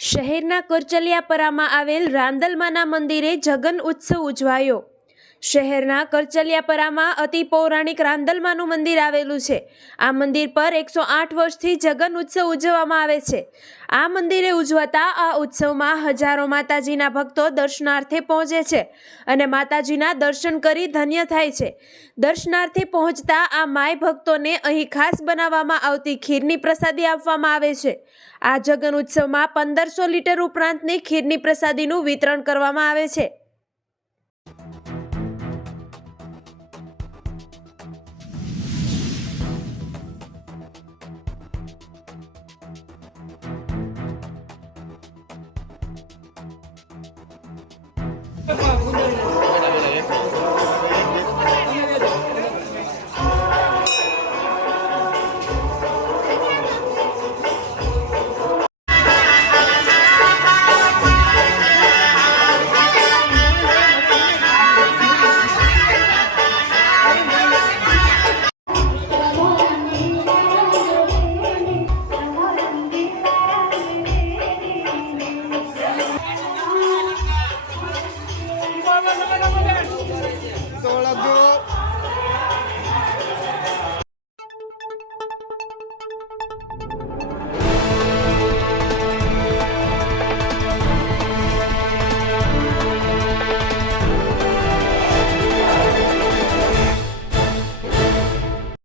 શહેરના કરચલિયાપરામાં આવેલ રાંદલમાના મંદિરે જગન ઉત્સવ ઉજવાયો. શહેરના કરચલિયાપરામાં અતિ પૌરાણિક રાંદલમાનું મંદિર આવેલું છે. આ મંદિર પર એકસો આઠ વર્ષથી જગન ઉત્સવ ઉજવવામાં આવે છે. આ મંદિરે ઉજવાતા આ ઉત્સવમાં હજારો માતાજીના ભક્તો દર્શનાર્થે પહોંચે છે અને માતાજીના દર્શન કરી ધન્ય થાય છે. દર્શનાર્થે પહોંચતા આ માય ભક્તોને અહીં ખાસ બનાવવામાં આવતી ખીરની પ્રસાદી આપવામાં આવે છે. આ જગન ઉત્સવમાં પંદરસો લીટર ઉપરાંતની ખીરની પ્રસાદીનું વિતરણ કરવામાં આવે છે. আলাদা